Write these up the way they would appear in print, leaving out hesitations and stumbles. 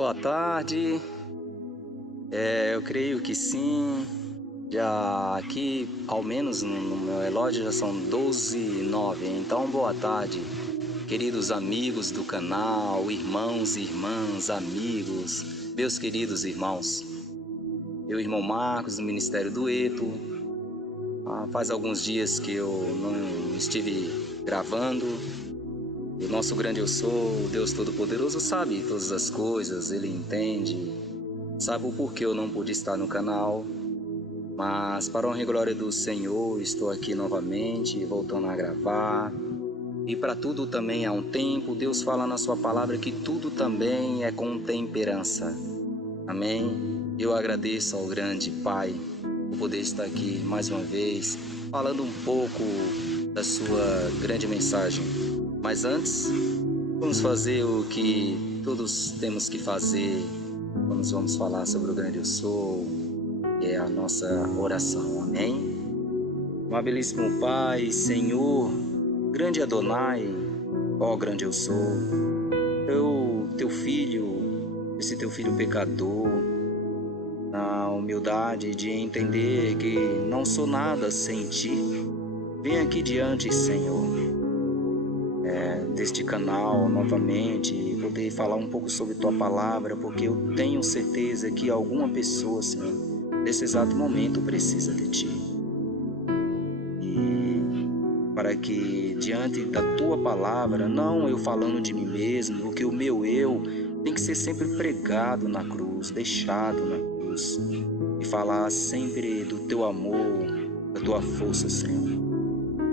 Boa tarde. Eu creio que sim. Já aqui, ao menos no meu relógio, já são 12h09. Então, boa tarde, queridos amigos do canal, irmãos e irmãs, amigos, meus queridos irmãos. Eu, irmão Marcos, do Ministério do Eto. Faz alguns dias que eu não estive gravando. O nosso grande eu sou, o Deus Todo-Poderoso, sabe todas as coisas, Ele entende, sabe o porquê eu não pude estar no canal, mas para a honra e glória do Senhor, estou aqui novamente, voltando a gravar. E para tudo também há um tempo. Deus fala na sua palavra que tudo também é com temperança. Amém? Eu agradeço ao grande Pai por poder estar aqui mais uma vez, falando um pouco da sua grande mensagem. Mas antes, vamos fazer o que todos temos que fazer quando vamos falar sobre o grande eu sou, que é a nossa oração. Amém? Um belíssimo Pai, Senhor, grande Adonai, ó grande eu sou, teu filho, esse teu filho pecador, na humildade de entender que não sou nada sem ti, vem aqui diante, Senhor, deste canal novamente, poder falar um pouco sobre tua palavra, porque eu tenho certeza que alguma pessoa, Senhor, nesse exato momento precisa de ti. E para que diante da tua palavra, não eu falando de mim mesmo, porque o meu eu tem que ser sempre pregado na cruz, deixado na cruz, e falar sempre do teu amor, da tua força, Senhor.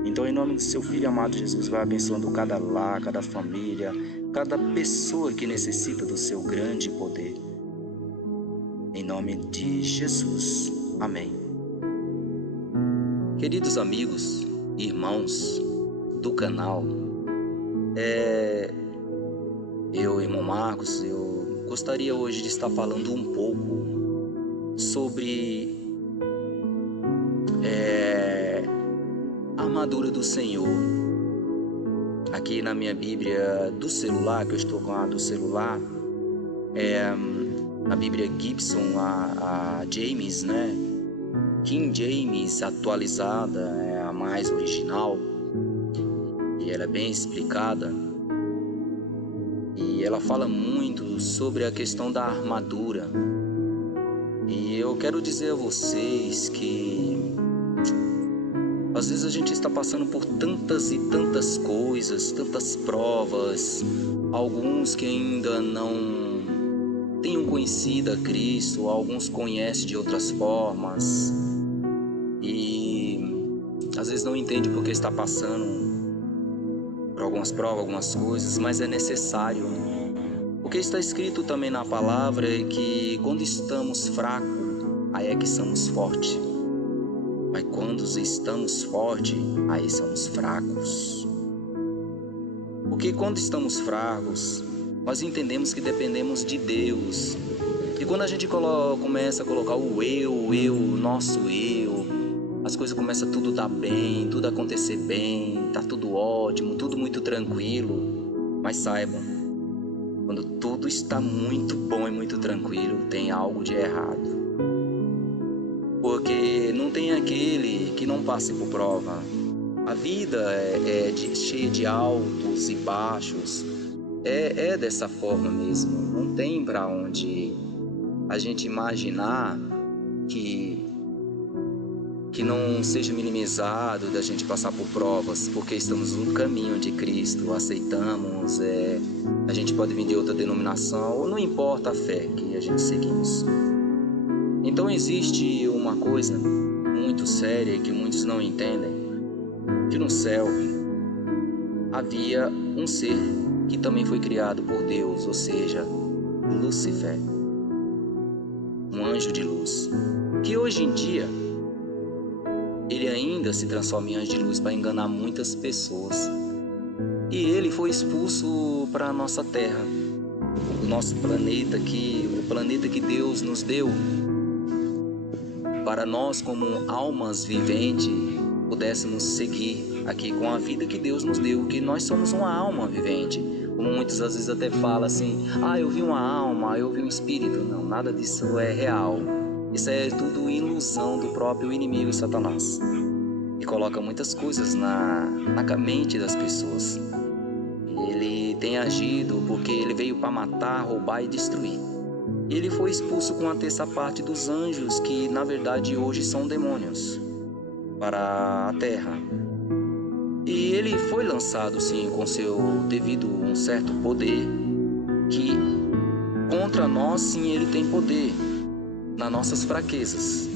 Então, em nome do seu Filho amado Jesus, vai abençoando cada lar, cada família, cada pessoa que necessita do seu grande poder. Em nome de Jesus. Amém. Queridos amigos, irmãos do canal, eu, irmão Marcos, eu gostaria hoje de estar falando um pouco sobre a armadura do Senhor. Aqui na minha Bíblia do celular, que eu estou com a do celular, a Bíblia Gibson, a James, né? King James atualizada, é a mais original, e ela é bem explicada, e ela fala muito sobre a questão da armadura. E eu quero dizer a vocês que às vezes a gente está passando por tantas e tantas coisas, tantas provas, alguns que ainda não tenham conhecido a Cristo, alguns conhecem de outras formas e às vezes não entende porque está passando por algumas provas, algumas coisas, mas é necessário. Porque está escrito também na palavra que quando estamos fracos, aí é que somos fortes. Mas quando estamos fortes, aí somos fracos. Porque quando estamos fracos, nós entendemos que dependemos de Deus. E quando a gente começa a colocar o nosso eu, as coisas começam tudo dar bem, tudo acontecer bem, tá tudo ótimo, tudo muito tranquilo. Mas saibam, quando tudo está muito bom e muito tranquilo, tem algo de errado. Porque não tem aquele que não passe por prova. A vida cheia de altos e baixos. É dessa forma mesmo. Não tem para onde a gente imaginar que não seja minimizado da gente passar por provas, porque estamos no caminho de Cristo, aceitamos, a gente pode vir de outra denominação, ou não importa a fé que a gente seguimos. Então existe uma coisa muito séria que muitos não entendem, que no céu havia um ser que também foi criado por Deus, ou seja, Lúcifer, um anjo de luz, que hoje em dia ele ainda se transforma em anjo de luz para enganar muitas pessoas. E ele foi expulso para a nossa terra, o nosso planeta aqui, o planeta que Deus nos deu, para nós como almas viventes pudéssemos seguir aqui com a vida que Deus nos deu, que nós somos uma alma vivente, Como muitas às vezes até falam assim, eu vi uma alma, eu vi um espírito. Não, nada disso é real. Isso é tudo ilusão do próprio inimigo Satanás. E coloca muitas coisas na mente das pessoas. Ele tem agido porque ele veio para matar, roubar e destruir. Ele foi expulso com a terça parte dos anjos, que na verdade hoje são demônios, para a terra. E ele foi lançado sim com seu devido um certo poder, que contra nós sim ele tem poder, nas nossas fraquezas.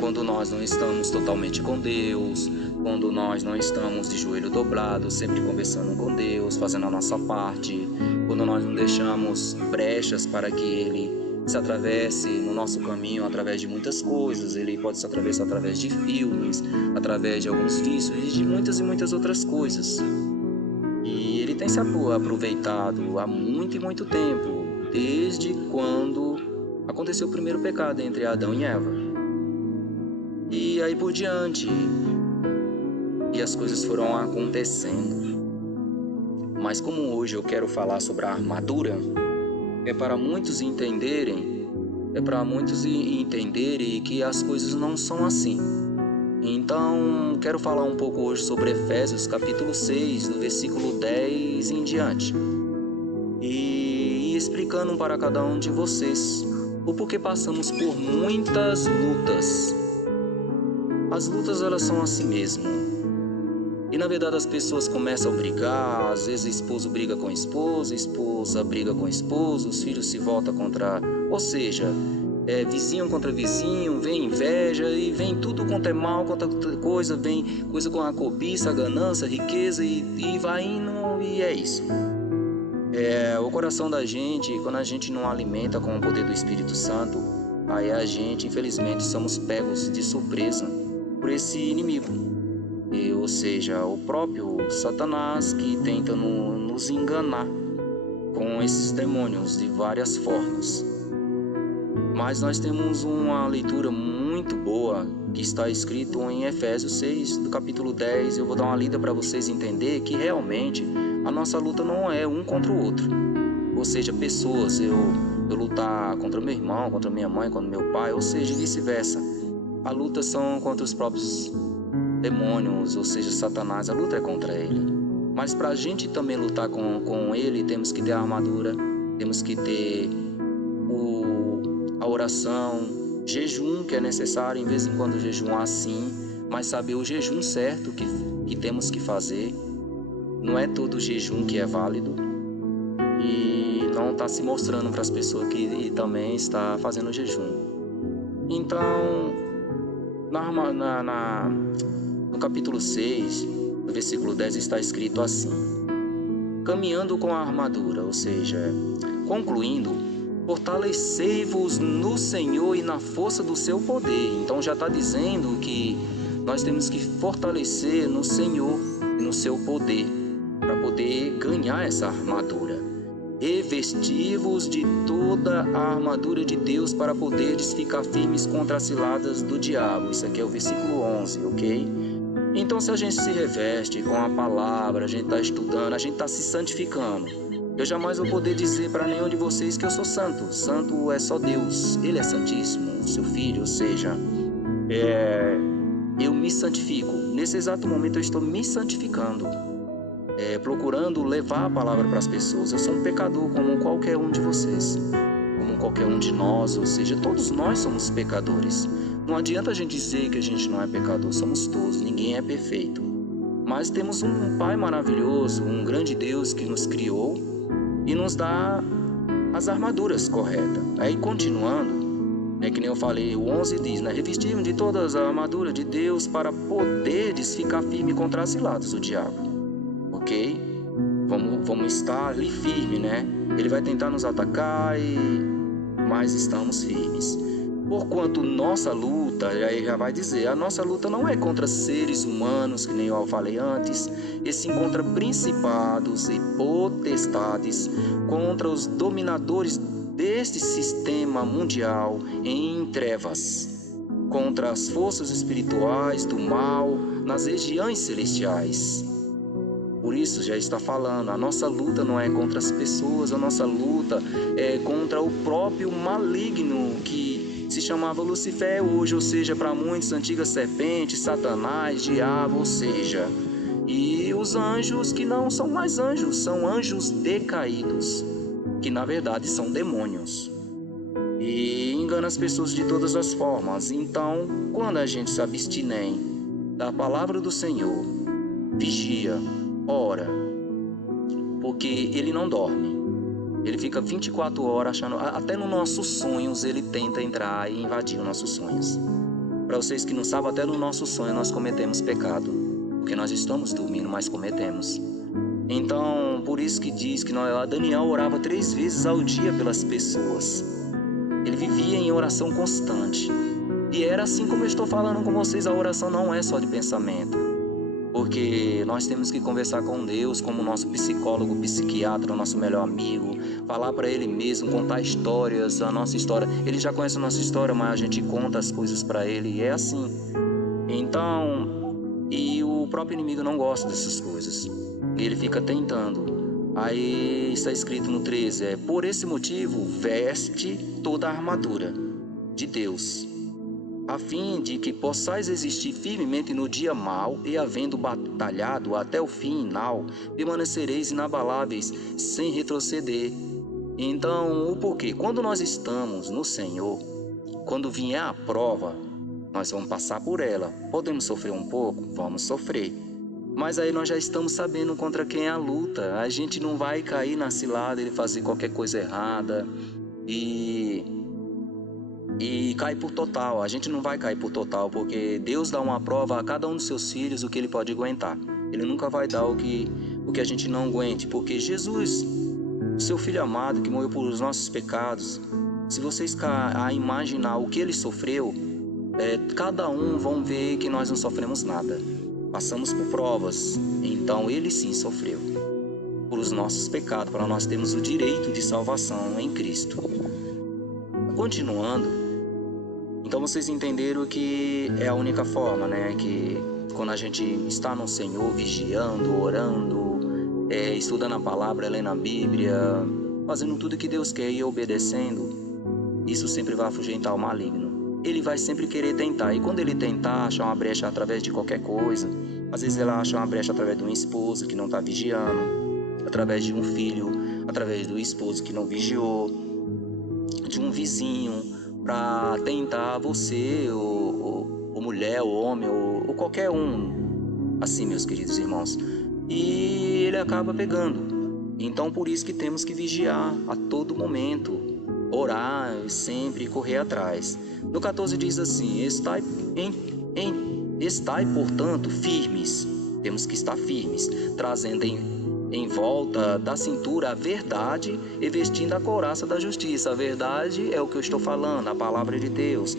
Quando nós não estamos totalmente com Deus, quando nós não estamos de joelho dobrado, sempre conversando com Deus, fazendo a nossa parte, quando nós não deixamos brechas para que Ele se atravesse no nosso caminho através de muitas coisas. Ele pode se atravessar através de filmes, através de alguns vícios e de muitas e muitas outras coisas. E Ele tem se aproveitado há muito e muito tempo, desde quando aconteceu o primeiro pecado entre Adão e Eva. E aí por diante, e as coisas foram acontecendo. Mas como hoje eu quero falar sobre a armadura, é para muitos entenderem que as coisas não são assim. Então, quero falar um pouco hoje sobre Efésios capítulo 6, do versículo 10 em diante. E explicando para cada um de vocês o porquê passamos por muitas lutas. As lutas, elas são assim mesmo. E na verdade as pessoas começam a brigar, às vezes esposo briga com esposa, esposa briga com esposo, os filhos se voltam contra... Ou seja, vizinho contra vizinho, vem inveja e vem tudo quanto é mal, quanto coisa, vem coisa com a cobiça, a ganância, a riqueza e vai indo e é isso. O coração da gente, quando a gente não alimenta com o poder do Espírito Santo, aí a gente, infelizmente, somos pegos de surpresa por esse inimigo, ou seja, o próprio Satanás, que tenta nos enganar com esses demônios de várias formas. Mas nós temos uma leitura muito boa que está escrito em Efésios 6, do capítulo 10. Eu vou dar uma lida para vocês entenderem que realmente a nossa luta não é um contra o outro. Ou seja, pessoas, eu lutar contra meu irmão, contra minha mãe, contra meu pai, ou seja, vice-versa. A luta são contra os próprios demônios, ou seja, Satanás. A luta é contra ele. Mas para a gente também lutar com ele, temos que ter a armadura, temos que ter a oração, jejum, que é necessário, em vez em quando jejuar sim, mas saber o jejum certo que temos que fazer. Não é todo jejum que é válido e não está se mostrando para as pessoas que também está fazendo jejum. Então, no capítulo 6, no versículo 10, está escrito assim: caminhando com a armadura, ou seja, concluindo, fortalecei-vos no Senhor e na força do seu poder. Então já está dizendo que nós temos que fortalecer no Senhor e no seu poder, para poder ganhar essa armadura. Revesti-vos de toda a armadura de Deus para poderes ficar firmes contra as ciladas do diabo. Isso aqui é o versículo 11, ok? Então, se a gente se reveste com a palavra, a gente está estudando, a gente está se santificando. Eu jamais vou poder dizer para nenhum de vocês que eu sou santo. Santo é só Deus. Ele é santíssimo, seu filho, ou seja, eu me santifico. Nesse exato momento eu estou me santificando. Procurando levar a palavra para as pessoas. Eu sou um pecador como qualquer um de vocês, como qualquer um de nós, ou seja, todos nós somos pecadores. Não adianta a gente dizer que a gente não é pecador, somos todos, ninguém é perfeito. Mas temos um Pai maravilhoso, um grande Deus que nos criou e nos dá as armaduras corretas. Aí continuando, que nem eu falei, o 11 diz, revestimos de todas a armadura de Deus para poderes ficar firme contra as ciladas do diabo. Ok? Vamos estar ali firme, Ele vai tentar nos atacar, mas estamos firmes. Porquanto nossa luta, aí já vai dizer, a nossa luta não é contra seres humanos, que nem eu falei antes, e sim contra principados e potestades, contra os dominadores deste sistema mundial em trevas, contra as forças espirituais do mal nas regiões celestiais. Por isso já está falando, a nossa luta não é contra as pessoas, a nossa luta é contra o próprio maligno que se chamava Lucifer hoje, ou seja, para muitos, antiga serpente, Satanás, diabo, ou seja, e os anjos que não são mais anjos, são anjos decaídos, que na verdade são demônios. E engana as pessoas de todas as formas. Então, quando a gente se abstém da palavra do Senhor, vigia, ora, porque ele não dorme. Ele fica 24 horas achando, até nos nossos sonhos ele tenta entrar e invadir os nossos sonhos. Para vocês que não sabem, até no nosso sonho nós cometemos pecado, porque nós estamos dormindo, mas cometemos. Então, por isso que diz que Daniel orava 3 vezes ao dia pelas pessoas. Ele vivia em oração constante. E era assim como eu estou falando com vocês, a oração não é só de pensamento. Porque nós temos que conversar com Deus como nosso psicólogo, psiquiatra, nosso melhor amigo, falar para Ele mesmo, contar histórias, a nossa história. Ele já conhece a nossa história, mas a gente conta as coisas para Ele e é assim. Então, e o próprio inimigo não gosta dessas coisas. Ele fica tentando. Aí está escrito no 13, por esse motivo, veste toda a armadura de Deus, a fim de que possais resistir firmemente no dia mau e, havendo batalhado até o final, permanecereis inabaláveis, sem retroceder. Então, o porquê? Quando nós estamos no Senhor, quando vier a prova, nós vamos passar por ela. Podemos sofrer um pouco? Vamos sofrer. Mas aí nós já estamos sabendo contra quem é a luta. A gente não vai cair na cilada de fazer qualquer coisa errada e cair por total. A gente não vai cair por total, porque Deus dá uma prova a cada um dos seus filhos o que ele pode aguentar. Ele nunca vai dar o que a gente não aguente, porque Jesus, seu Filho amado, que morreu por os nossos pecados, se vocês a imaginar o que ele sofreu, cada um vão ver que nós não sofremos nada. Passamos por provas, então ele sim sofreu por os nossos pecados, para nós termos o direito de salvação em Cristo. Continuando, então vocês entenderam que é a única forma, né? Que quando a gente está no Senhor, vigiando, orando, estudando a palavra, lendo a Bíblia, fazendo tudo que Deus quer e obedecendo, isso sempre vai afugentar o maligno. Ele vai sempre querer tentar, e quando ele tentar achar uma brecha através de qualquer coisa, às vezes ele acha uma brecha através de uma esposa que não está vigiando, através de um filho, através do esposo que não vigiou, de um vizinho, para tentar você, ou mulher, ou homem, ou qualquer um, assim, meus queridos irmãos, e ele acaba pegando. Então por isso que temos que vigiar a todo momento, orar sempre e correr atrás. No 14 diz assim, estai, portanto, firmes. Temos que estar firmes, trazendo em volta da cintura a verdade e vestindo a couraça da justiça. A verdade é o que eu estou falando, a palavra de Deus.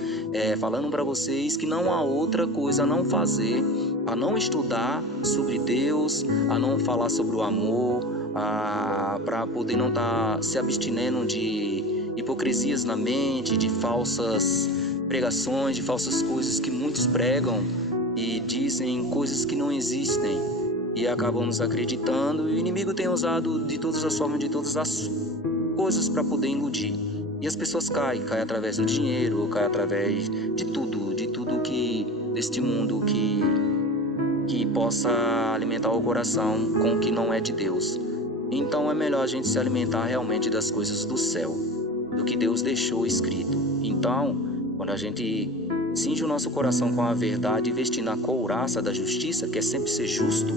Falando para vocês que não há outra coisa a não fazer, a não estudar sobre Deus, a não falar sobre o amor, para poder não estar se abstinendo de hipocrisias na mente, de falsas pregações, de falsas coisas que muitos pregam e dizem coisas que não existem e acabamos acreditando. E o inimigo tem usado de todas as formas, de todas as coisas para poder iludir. E as pessoas caem através do dinheiro, caem através de tudo que deste mundo que possa alimentar o coração com o que não é de Deus. Então é melhor a gente se alimentar realmente das coisas do céu, do que Deus deixou escrito. Então, quando a gente cinge o nosso coração com a verdade, investir na couraça da justiça, que é sempre ser justo,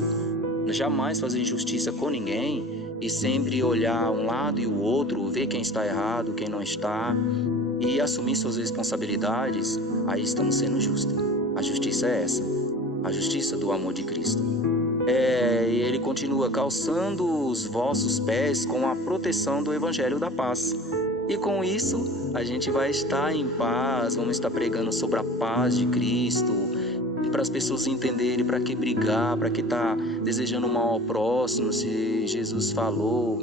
jamais fazer injustiça com ninguém e sempre olhar um lado e o outro, ver quem está errado, quem não está e assumir suas responsabilidades, aí estamos sendo justos. A justiça é essa, a justiça do amor de Cristo. E ele continua, calçando os vossos pés com a proteção do Evangelho da paz. E com isso, a gente vai estar em paz, vamos estar pregando sobre a paz de Cristo, para as pessoas entenderem para que brigar, para que estar desejando mal ao próximo, se Jesus falou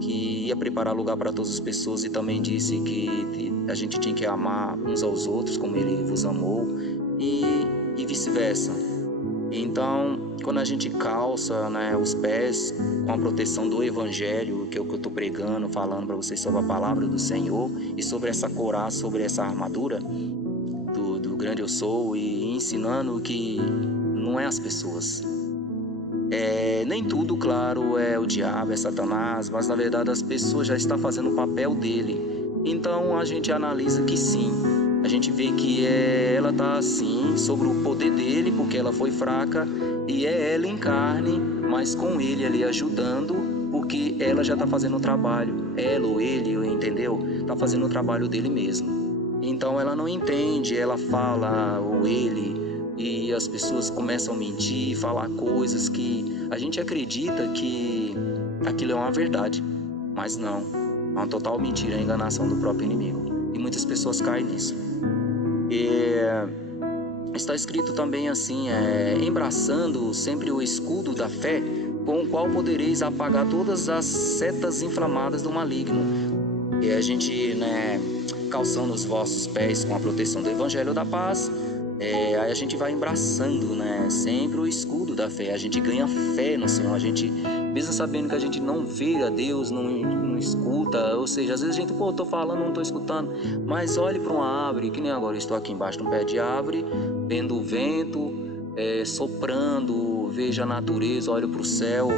que ia preparar lugar para todas as pessoas e também disse que a gente tinha que amar uns aos outros como Ele vos amou e vice-versa. Então, quando a gente calça, né, os pés com a proteção do Evangelho, que é o que eu estou pregando, falando para vocês sobre a palavra do Senhor e sobre essa couraça, sobre essa armadura do grande eu sou, e ensinando que não é as pessoas. Nem tudo, claro, é o diabo, é Satanás, mas na verdade as pessoas já estão fazendo o papel dele. Então a gente analisa que sim, a gente vê que ela está assim, sobre o poder dele, porque ela foi fraca, e é ela em carne, mas com ele ali ajudando, porque ela já está fazendo o trabalho, ela ou ele, entendeu? Está fazendo o trabalho dele mesmo. Então ela não entende, ela fala, ou ele, e as pessoas começam a mentir, falar coisas que a gente acredita que aquilo é uma verdade, mas não, é uma total mentira, a enganação do próprio inimigo, e muitas pessoas caem nisso. Está escrito também assim, embraçando sempre o escudo da fé, com o qual podereis apagar todas as setas inflamadas do maligno. E a gente, calçando os vossos pés com a proteção do Evangelho da Paz, aí a gente vai embraçando, sempre o escudo da fé. A gente ganha fé no Senhor, a gente, mesmo sabendo que a gente não vê a Deus, não escuta, ou seja, às vezes a gente, tô falando, não tô escutando, mas olhe para uma árvore, que nem agora eu estou aqui embaixo de um pé de árvore, vendo o vento, soprando, vejo a natureza, olho para o céu,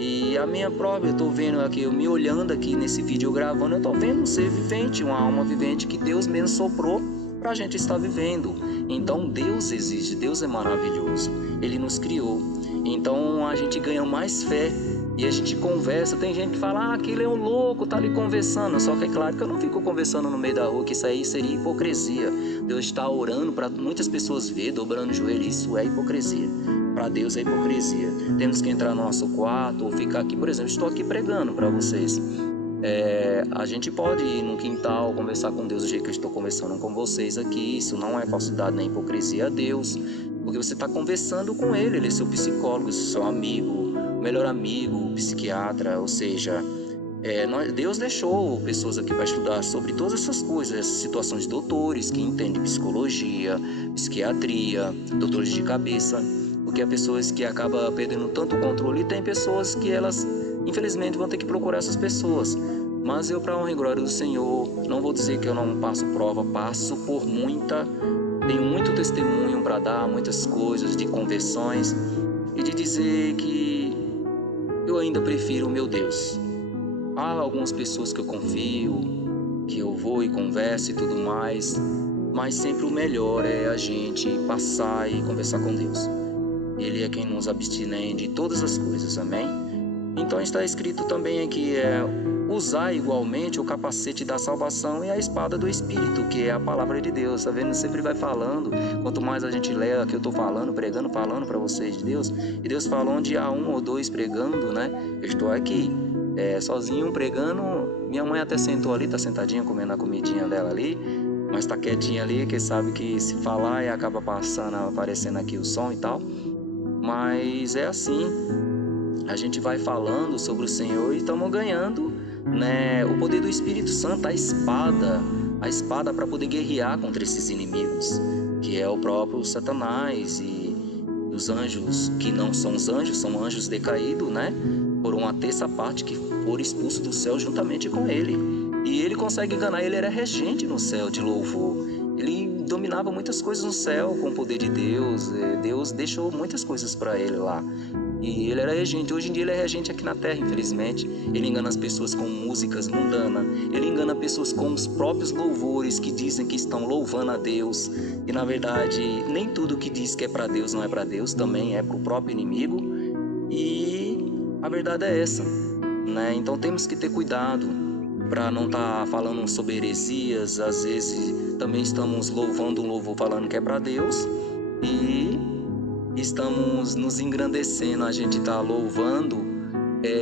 e a minha própria, eu tô vendo aqui, eu me olhando aqui nesse vídeo gravando, eu tô vendo um ser vivente, uma alma vivente que Deus mesmo soprou para a gente estar vivendo. Então Deus existe, Deus é maravilhoso, Ele nos criou. Então a gente ganha mais fé e a gente conversa. Tem gente que fala, aquele é um louco, tá ali conversando. Só que é claro que eu não fico conversando no meio da rua, que isso aí seria hipocrisia. Deus está orando para muitas pessoas ver, dobrando o joelho, isso é hipocrisia. Para Deus é hipocrisia. Temos que entrar no nosso quarto ou ficar aqui, por exemplo, estou aqui pregando para vocês. A gente pode ir no quintal, conversar com Deus do jeito que eu estou conversando com vocês aqui. Isso não é falsidade nem hipocrisia a Deus, porque você está conversando com Ele, Ele é seu psicólogo, seu amigo, melhor amigo, psiquiatra, ou seja, Deus deixou pessoas aqui para estudar sobre todas essas coisas, essas situações, doutores que entendem psicologia, psiquiatria, doutores de cabeça, porque há pessoas que acabam perdendo tanto o controle, e tem pessoas que elas infelizmente vão ter que procurar essas pessoas. Mas eu, para honra e glória do Senhor, não vou dizer que eu não passo prova, passo por tenho muito testemunho para dar, muitas coisas de conversões, e de dizer que eu ainda prefiro o meu Deus. Há algumas pessoas que eu confio, que eu vou e converso e tudo mais, mas sempre o melhor é a gente passar e conversar com Deus. Ele é quem nos abstém de todas as coisas, amém? Então está escrito também aqui, usar igualmente o capacete da salvação e a espada do Espírito, que é a palavra de Deus, tá vendo? Sempre vai falando, quanto mais a gente lê aqui, eu estou falando, pregando, falando para vocês de Deus, e Deus fala onde há um ou dois pregando, eu estou aqui, sozinho pregando. Minha mãe até sentou ali, tá sentadinha, comendo a comidinha dela ali, mas tá quietinha ali, que sabe que se falar acaba aparecendo aqui o som e tal, mas é assim. A gente vai falando sobre o Senhor e estamos ganhando, o poder do Espírito Santo, a espada para poder guerrear contra esses inimigos, que é o próprio Satanás e os anjos que não são os anjos, são anjos decaídos, por uma terça parte que foram expulsos do céu juntamente com ele. E ele consegue enganar, ele era regente no céu de louvor. Ele dominava muitas coisas no céu com o poder de Deus. Deus deixou muitas coisas para ele lá. E ele era regente. Hoje em dia ele é regente aqui na terra, infelizmente. Ele engana as pessoas com músicas mundanas. Ele engana pessoas com os próprios louvores que dizem que estão louvando a Deus. E na verdade, nem tudo que diz que é para Deus não é para Deus, também é para o próprio inimigo. E a verdade é essa, Então temos que ter cuidado para não estar falando sobre heresias. Às vezes também estamos louvando um louvor falando que é para Deus e estamos nos engrandecendo. A gente está louvando,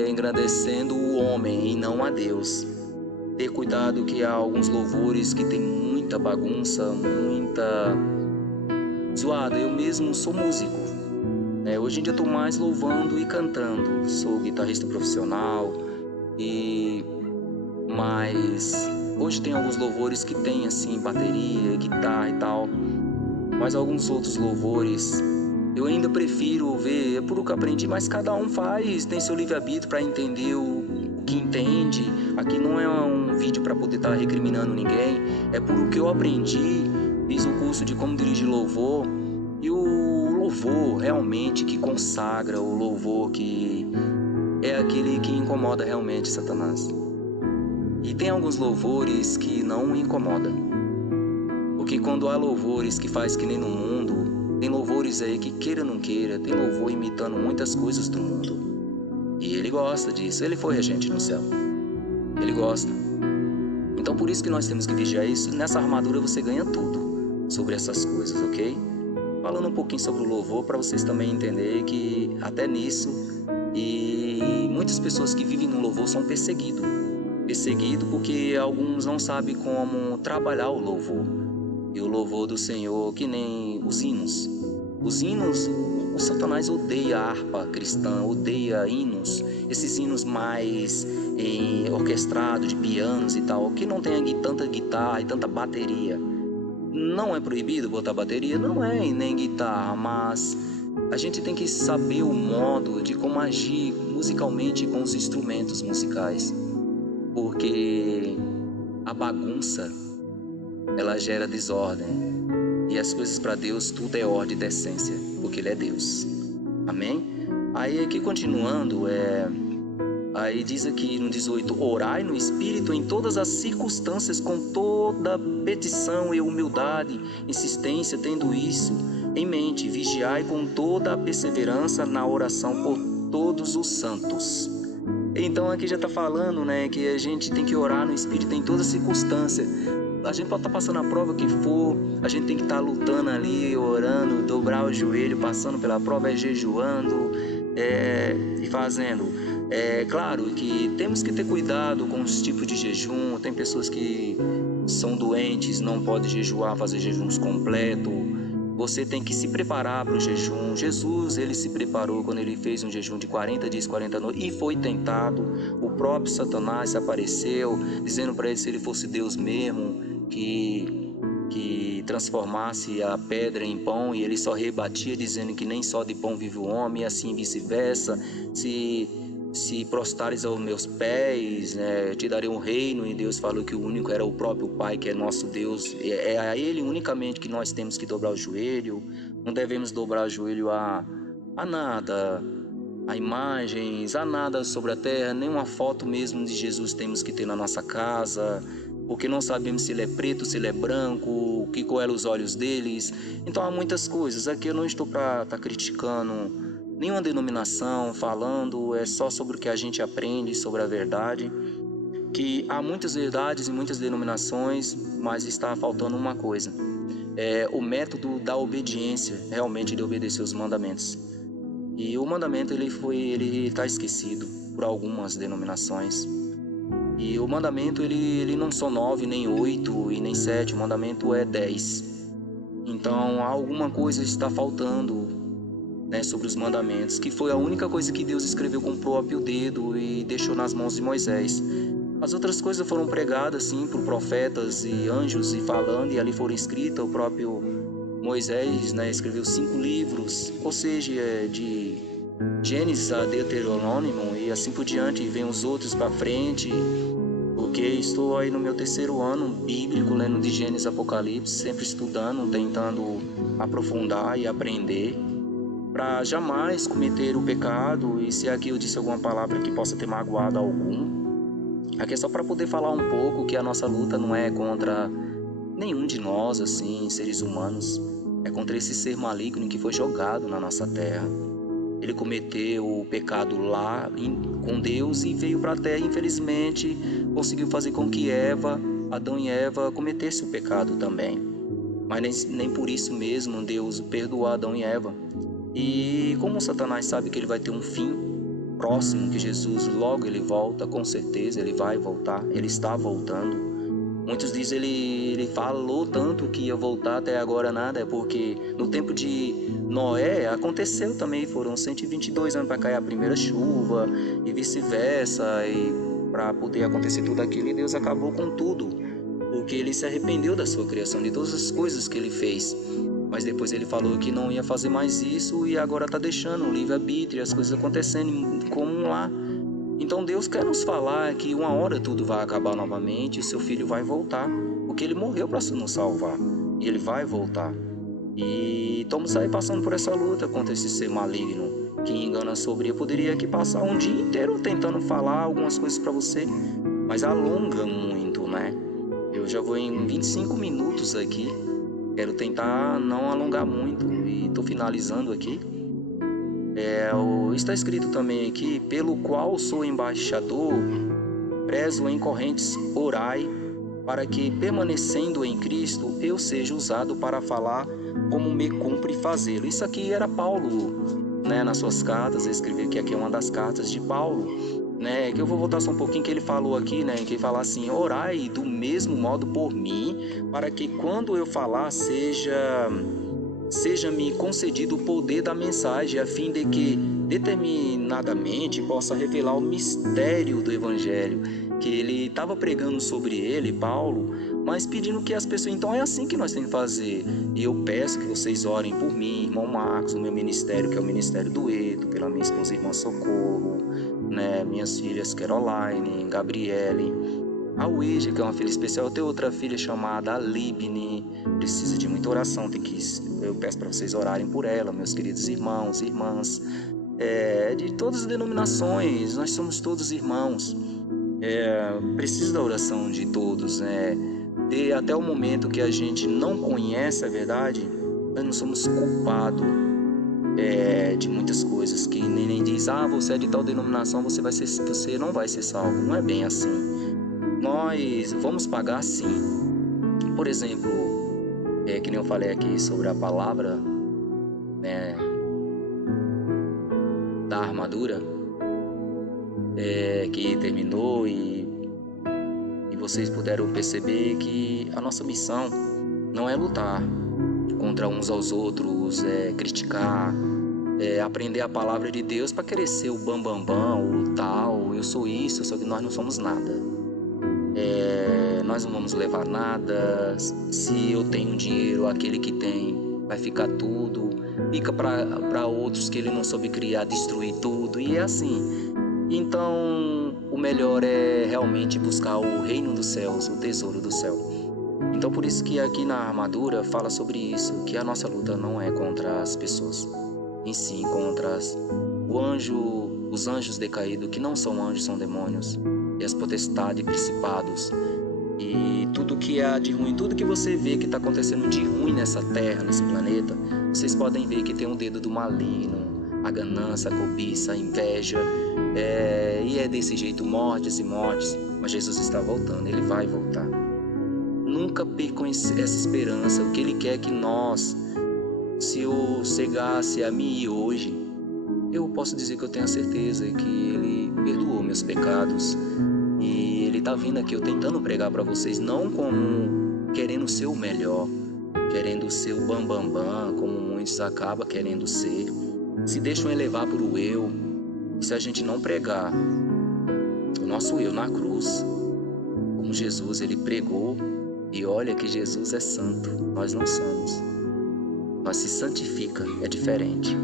engrandecendo o homem e não a Deus. Ter cuidado que há alguns louvores que tem muita bagunça, muita zoada. Eu mesmo sou músico, hoje em dia eu estou mais louvando e cantando. Sou guitarrista profissional, mas hoje tem alguns louvores que tem assim bateria, guitarra e tal, mas alguns outros louvores Eu ainda prefiro ver, é por o que aprendi, mas cada um faz, tem seu livre-arbítrio para entender o que entende. Aqui não é um vídeo para poder estar recriminando ninguém, é por o que eu aprendi, fiz o curso de como dirigir louvor, e o louvor realmente que consagra, o louvor que é aquele que incomoda realmente Satanás. E tem alguns louvores que não incomodam, porque quando há louvores que faz que nem no mundo, tem louvores aí que queira ou não queira, tem louvor imitando muitas coisas do mundo. E ele gosta disso, ele foi regente no céu. Ele gosta. Então por isso que nós temos que vigiar isso. Nessa armadura você ganha tudo sobre essas coisas, ok? Falando um pouquinho sobre o louvor, para vocês também entenderem que até nisso, e muitas pessoas que vivem no louvor são perseguidos. Perseguidos porque alguns não sabem como trabalhar o louvor. E o louvor do Senhor, que nem os hinos. Os hinos, o Satanás odeia a harpa cristã, odeia hinos. Esses hinos mais orquestrados, de pianos e tal, que não tem tanta guitarra e tanta bateria. Não é proibido botar bateria? Não é, e nem guitarra, mas a gente tem que saber o modo de como agir musicalmente com os instrumentos musicais. Porque a bagunça, ela gera desordem. E as coisas para Deus, tudo é ordem e decência, porque Ele é Deus. Amém? Aí aqui continuando, aí diz aqui no 18, orai no Espírito em todas as circunstâncias, com toda petição e humildade, insistência, tendo isso em mente, vigiai com toda a perseverança na oração por todos os santos. Então aqui já está falando, né, que a gente tem que orar no Espírito em toda circunstância. A gente pode estar passando a prova que for, a gente tem que estar lutando ali, orando, dobrar o joelho, passando pela prova, jejuando e fazendo. É claro que temos que ter cuidado com os tipos de jejum. Tem pessoas que são doentes, não podem jejuar, fazer jejuns completos. Você tem que se preparar para o jejum. Jesus, ele se preparou quando ele fez um jejum de 40 dias, 40 noites e foi tentado. O próprio Satanás apareceu, dizendo para ele se ele fosse Deus mesmo, que transformasse a pedra em pão, e ele só rebatia, dizendo que nem só de pão vive o homem, e assim vice-versa. Se prostrares aos meus pés, eu te darei um reino. E Deus falou que o único era o próprio Pai, que é nosso Deus. É a Ele unicamente que nós temos que dobrar o joelho. Não devemos dobrar o joelho a nada, a imagens, a nada sobre a terra. Nenhuma foto mesmo de Jesus temos que ter na nossa casa, porque não sabemos se ele é preto, se ele é branco, que cor eram os olhos deles. Então há muitas coisas. Aqui eu não estou para estar criticando nenhuma denominação, falando, é só sobre o que a gente aprende sobre a verdade, que há muitas verdades em muitas denominações, mas está faltando uma coisa, o método da obediência, realmente de obedecer os mandamentos. E o mandamento ele está esquecido por algumas denominações. E o mandamento ele não são 9, nem 8 e nem 7, o mandamento é 10. Então alguma coisa está faltando, sobre os mandamentos, que foi a única coisa que Deus escreveu com o próprio dedo e deixou nas mãos de Moisés. As outras coisas foram pregadas sim por profetas e anjos e falando, e ali foram escritas. O próprio Moisés escreveu 5 livros, ou seja, de Gênesis a Deuteronômio e assim por diante, e vem os outros para frente, porque estou aí no meu 3º ano bíblico, lendo de Gênesis a Apocalipse, sempre estudando, tentando aprofundar e aprender, para jamais cometer o pecado. E se aqui eu disse alguma palavra que possa ter magoado algum, aqui é só para poder falar um pouco que a nossa luta não é contra nenhum de nós, assim, seres humanos, é contra esse ser maligno que foi jogado na nossa terra. Ele cometeu o pecado lá com Deus e veio para a terra, infelizmente, conseguiu fazer com que Adão e Eva cometessem o pecado também. Mas nem por isso mesmo Deus perdoou Adão e Eva. E como Satanás sabe que ele vai ter um fim próximo, que Jesus logo ele volta, com certeza ele vai voltar, ele está voltando. Muitos dizem ele falou tanto que ia voltar, até agora nada, é porque no tempo de Noé aconteceu também, foram 122 anos para cair a primeira chuva e vice-versa, e para poder acontecer tudo aquilo, e Deus acabou com tudo, porque ele se arrependeu da sua criação, de todas as coisas que ele fez. mas depois ele falou que não ia fazer mais isso e agora está deixando o livre-arbítrio, as coisas acontecendo como lá. Então Deus quer nos falar que uma hora tudo vai acabar novamente e o seu filho vai voltar, porque ele morreu para nos salvar e ele vai voltar. E estamos aí passando por essa luta contra esse ser maligno que engana sobre. Eu poderia aqui passar um dia inteiro tentando falar algumas coisas para você, mas alonga muito, né? Eu já vou em 25 minutos aqui. Quero tentar não alongar muito e estou finalizando aqui. Está escrito também aqui: pelo qual sou embaixador, preso em correntes, orai, para que, permanecendo em Cristo, eu seja usado para falar como me cumpre fazê-lo. Isso aqui era Paulo, né, nas suas cartas. Eu escrevi que aqui é uma das cartas de Paulo, né, que eu vou voltar só um pouquinho, que ele falou aqui, né, que ele fala assim: orai do mesmo modo por mim, para que quando eu falar seja-me concedido o poder da mensagem, a fim de que determinadamente possa revelar o mistério do Evangelho, que ele estava pregando sobre ele, Paulo, mas pedindo que as pessoas... Então é assim que nós temos que fazer. E eu peço que vocês orem por mim, irmão Marcos, o meu ministério, que é o ministério do Edo, pela minha esposa, irmã Socorro, né, minhas filhas Caroline, Gabriele, a Ouija, que é uma filha especial. Eu tenho outra filha chamada Libne, precisa de muita oração, eu peço para vocês orarem por ela, meus queridos irmãos e irmãs, de todas as denominações, nós somos todos irmãos. Preciso da oração de todos, até o momento que a gente não conhece a verdade, nós não somos culpados de muitas coisas, que nem diz: você é de tal denominação, você não vai ser salvo. Não é bem assim. Nós vamos pagar sim. Por exemplo, que nem eu falei aqui sobre a palavra, né, da armadura, que terminou, e vocês puderam perceber que a nossa missão não é lutar contra uns aos outros, criticar, aprender a palavra de Deus para querer ser o bambambam, o tal, eu sou isso, só que nós não somos nada. Nós não vamos levar nada. Se eu tenho dinheiro, aquele que tem vai ficar tudo, fica para outros que ele não soube criar, destruir tudo, e é assim. Então o melhor é realmente buscar o reino dos céus, o tesouro do céu. Então por isso que aqui na armadura fala sobre isso, que a nossa luta não é contra as pessoas, em si, contra os anjos decaídos, que não são anjos, são demônios, e as potestades, principados, e tudo que há de ruim, tudo que você vê que está acontecendo de ruim nessa terra, nesse planeta, vocês podem ver que tem um dedo do maligno, a ganância, a cobiça, a inveja, e é desse jeito, mortes e mortes. Mas Jesus está voltando, Ele vai voltar. Nunca percam essa esperança. O que Ele quer que nós, se eu chegasse a mim hoje, eu posso dizer que eu tenho a certeza que Ele perdoou meus pecados, e Ele está vindo aqui, eu tentando pregar para vocês, não como querendo ser o melhor, querendo ser o bambambam, como muitos acabam querendo ser, se deixam elevar por o eu. E se a gente não pregar o nosso eu na cruz, como Jesus, Ele pregou, e olha que Jesus é santo, nós não somos, nós se santifica, é diferente.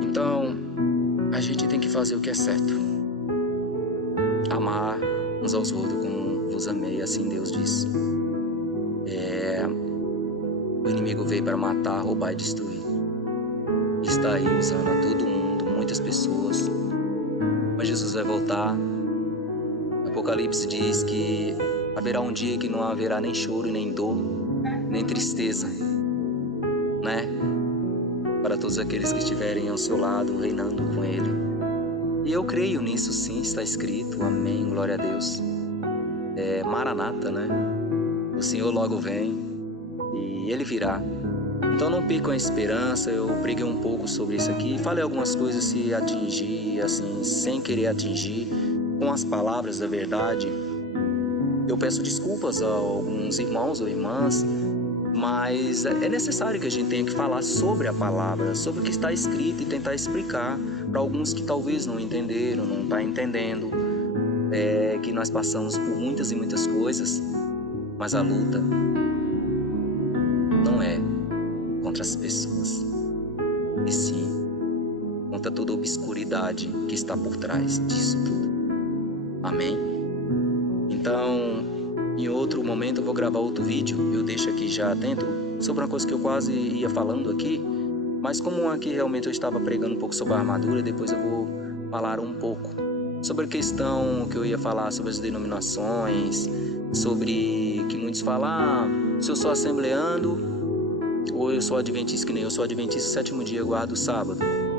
Então a gente tem que fazer o que é certo, amar uns aos outros como vos amei, assim Deus disse. O inimigo veio para matar, roubar e destruir. Está aí usando a todo mundo, muitas pessoas. Mas Jesus vai voltar. Apocalipse diz que haverá um dia que não haverá nem choro, nem dor, nem tristeza, né? Para todos aqueles que estiverem ao seu lado, reinando com Ele. E eu creio nisso, sim, está escrito. Amém, glória a Deus. Maranata, né? O Senhor logo vem e Ele virá. Então não percam a esperança. Eu preguei um pouco sobre isso aqui, falei algumas coisas, se atingir, assim, sem querer atingir, com as palavras da verdade. Eu peço desculpas a alguns irmãos ou irmãs, mas é necessário que a gente tenha que falar sobre a palavra, sobre o que está escrito, e tentar explicar para alguns que talvez não entenderam, não estão entendendo, que nós passamos por muitas e muitas coisas, mas a luta não é das pessoas. E sim, conta toda a obscuridade que está por trás disso tudo. Amém? Então, em outro momento eu vou gravar outro vídeo, eu deixo aqui já atento, sobre uma coisa que eu quase ia falando aqui, mas como aqui realmente eu estava pregando um pouco sobre a armadura, depois eu vou falar um pouco sobre a questão que eu ia falar sobre as denominações, sobre que muitos falam, se eu sou assembleando ou eu sou adventista, que nem eu sou adventista, sétimo dia eu guardo o sábado.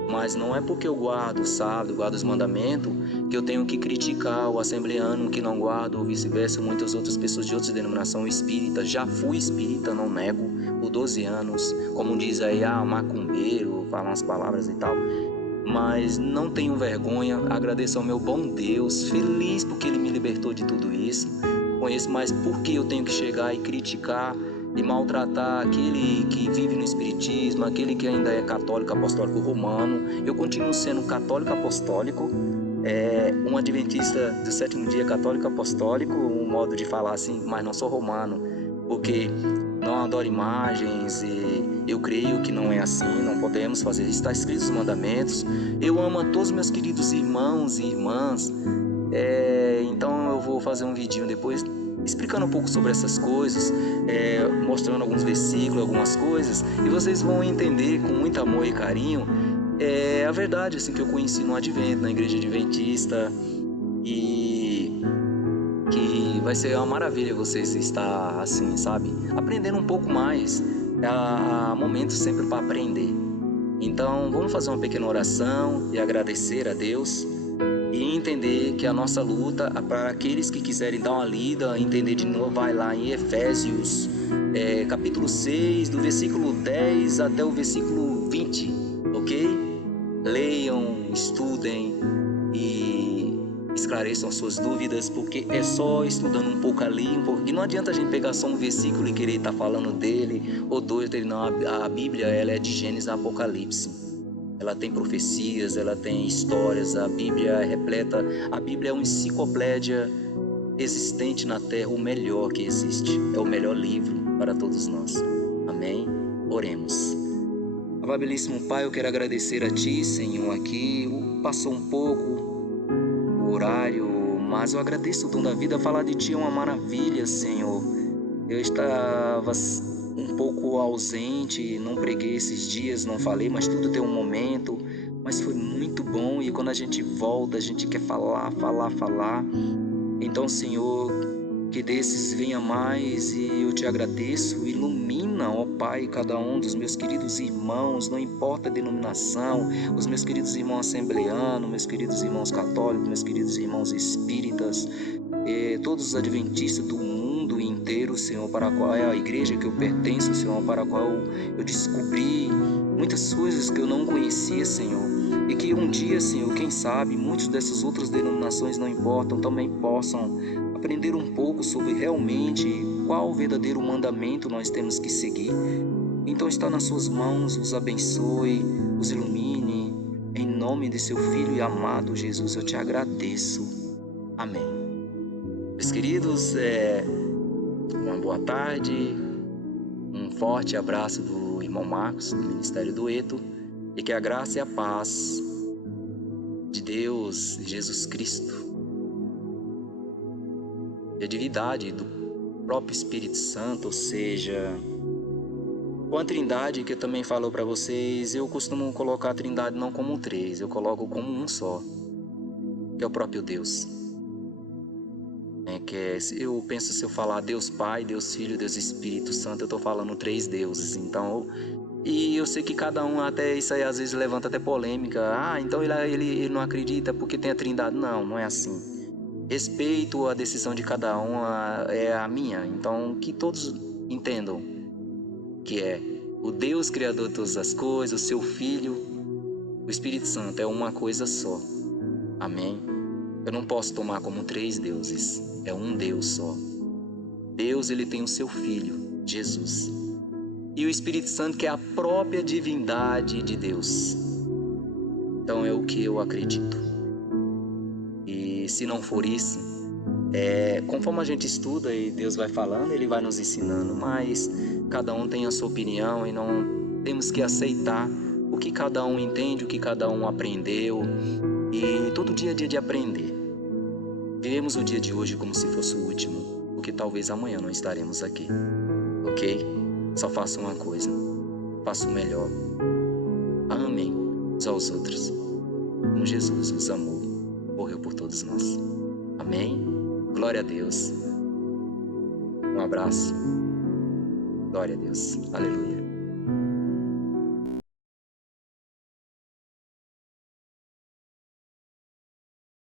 Mas não é porque eu guardo o sábado, guardo os mandamentos, que eu tenho que criticar o assembleano que não guarda, ou vice-versa, muitas outras pessoas de outras denominações espírita. Já fui espírita, não nego, por 12 anos, como diz aí, macumbeiro, falam as palavras e tal. Mas não tenho vergonha, agradeço ao meu bom Deus, feliz porque Ele me libertou de tudo isso. Conheço, mas por que eu tenho que chegar e criticar e maltratar aquele que vive no espiritismo, aquele que ainda é católico apostólico romano? Eu continuo sendo católico apostólico, um adventista do sétimo dia católico apostólico, um modo de falar assim, mas não sou romano, porque não adoro imagens e eu creio que não é assim, não podemos fazer isso, está escrito nos mandamentos. Eu amo a todos meus queridos irmãos e irmãs, então eu vou fazer um vidinho depois explicando um pouco sobre essas coisas, mostrando alguns versículos, algumas coisas, e vocês vão entender com muito amor e carinho a verdade assim que eu conheci no Advento, na igreja adventista, e que vai ser uma maravilha vocês estar assim, sabe, aprendendo um pouco mais. Há momentos sempre para aprender. Então vamos fazer uma pequena oração e agradecer a Deus e entender que a nossa luta, para aqueles que quiserem dar uma lida, entender de novo, vai lá em Efésios, capítulo 6, do versículo 10 até o versículo 20, ok? Leiam, estudem e esclareçam suas dúvidas, porque é só estudando um pouco ali, e não adianta a gente pegar só um versículo e querer estar falando dele, ou dois dele, não. A Bíblia, ela é de Gênesis a Apocalipse. Ela tem profecias, ela tem histórias, a Bíblia é repleta, a Bíblia é uma enciclopédia existente na Terra, o melhor que existe, é o melhor livro para todos nós. Amém? Oremos. Amabilíssimo Pai, eu quero agradecer a Ti, Senhor, aqui, passou um pouco o horário, mas eu agradeço o dom da vida, falar de Ti é uma maravilha, Senhor. Eu estava um pouco ausente, não preguei esses dias, não falei, mas tudo tem um momento, mas foi muito bom, e quando a gente volta, a gente quer falar. Então, Senhor, que desses venha mais, e eu Te agradeço, ilumina, ó Pai, cada um dos meus queridos irmãos, não importa a denominação, os meus queridos irmãos assembleanos, meus queridos irmãos católicos, meus queridos irmãos espíritas, todos os adventistas do mundo inteiro, Senhor, para a qual é a igreja que eu pertenço, Senhor, para a qual eu descobri muitas coisas que eu não conhecia, Senhor, e que um dia, Senhor, quem sabe, muitas dessas outras denominações, não importam, também possam aprender um pouco sobre realmente qual o verdadeiro mandamento nós temos que seguir. Então está nas suas mãos, os abençoe, os ilumine, em nome de seu Filho e amado Jesus, eu Te agradeço. Amém. Meus queridos, uma boa tarde, um forte abraço do irmão Marcos, do Ministério do Eto, e que a graça e a paz de Deus, Jesus Cristo, e a divindade do próprio Espírito Santo, ou seja, com a Trindade que eu também falo para vocês, eu costumo colocar a Trindade não como três, eu coloco como um só, que é o próprio Deus. Eu penso, se eu falar Deus Pai, Deus Filho, Deus Espírito Santo, eu estou falando três deuses. Então, e eu sei que cada um, até isso aí às vezes levanta até polêmica. Então ele não acredita porque tem a Trindade. Não é assim. Respeito a decisão de cada um, é a minha. Então, que todos entendam que é o Deus Criador de todas as coisas, o seu Filho, o Espírito Santo, é uma coisa só. Amém? Eu não posso tomar como três deuses, é um Deus só. Deus, ele tem o seu Filho, Jesus. E o Espírito Santo, que é a própria divindade de Deus. Então é o que eu acredito. E se não for isso, conforme a gente estuda e Deus vai falando, Ele vai nos ensinando, mas cada um tem a sua opinião e Temos que aceitar o que cada um entende, o que cada um aprendeu. E todo dia é dia de aprender. Vivemos o dia de hoje como se fosse o último, porque talvez amanhã não estaremos aqui. Ok? Só faça uma coisa. Faça o melhor. Amem uns aos outros. Como Jesus os amou, morreu por todos nós. Amém? Glória a Deus. Um abraço. Glória a Deus. Aleluia.